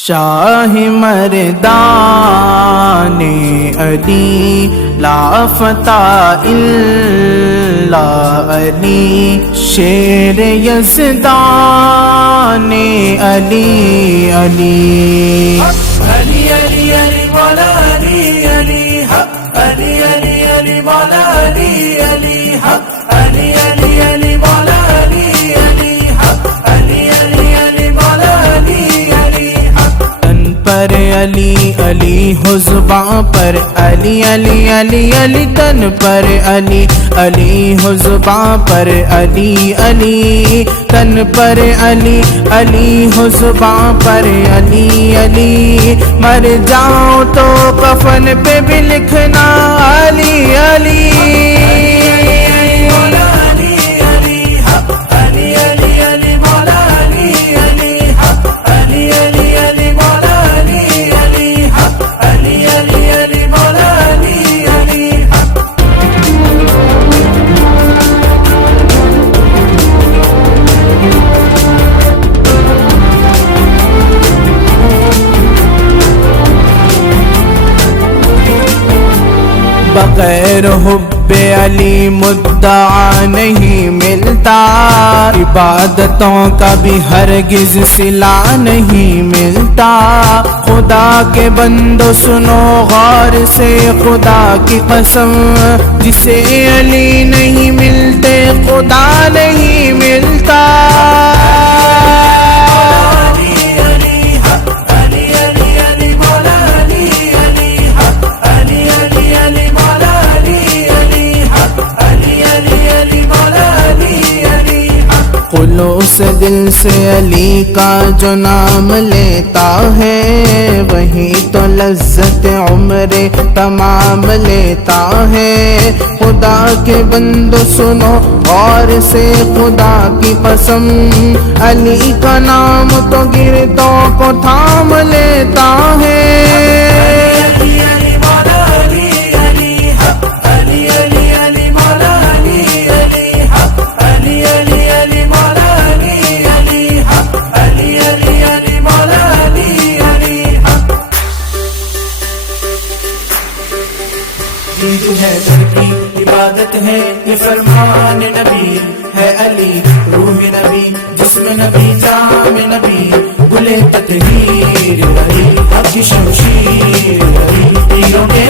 شاہ مردان علی لا فتح الا علی، شیر یزدان علی علی علی علی علی مولا علی علی حق علی علی علی مولا علی علی حق علی علی علی مولا علی علی حق علی علی علی مولا علی علی حق، تن پر علی علی حزباں پر علی علی علی علی، تن پر علی علی حزباں پر علی علی، تن پر علی علی حزباں پر علی علی، مر جاؤں تو کفن پہ بھی لکھنا علی علی بغیر حب علی مدعا نہیں ملتا، عبادتوں کا بھی ہرگز صلہ نہیں ملتا، خدا کے بندو سنو غور سے خدا کی قسم، جسے علی نہیں ملتے خدا نہیں ملتا۔ خلوص دل سے علی کا جو نام لیتا ہے، وہی تو لذت عمر تمام لیتا ہے، خدا کے بندو سنو اور سے خدا کی قسم، علی کا نام تو گردوں کو تھام لیتا ہے۔ ہے کی عبادت ہے یہ فرمان نبی، ہے علی روح نبی جسم نبی جام نبی، گلے تطہیر علی حق کی شمشیر علی، پیروں کے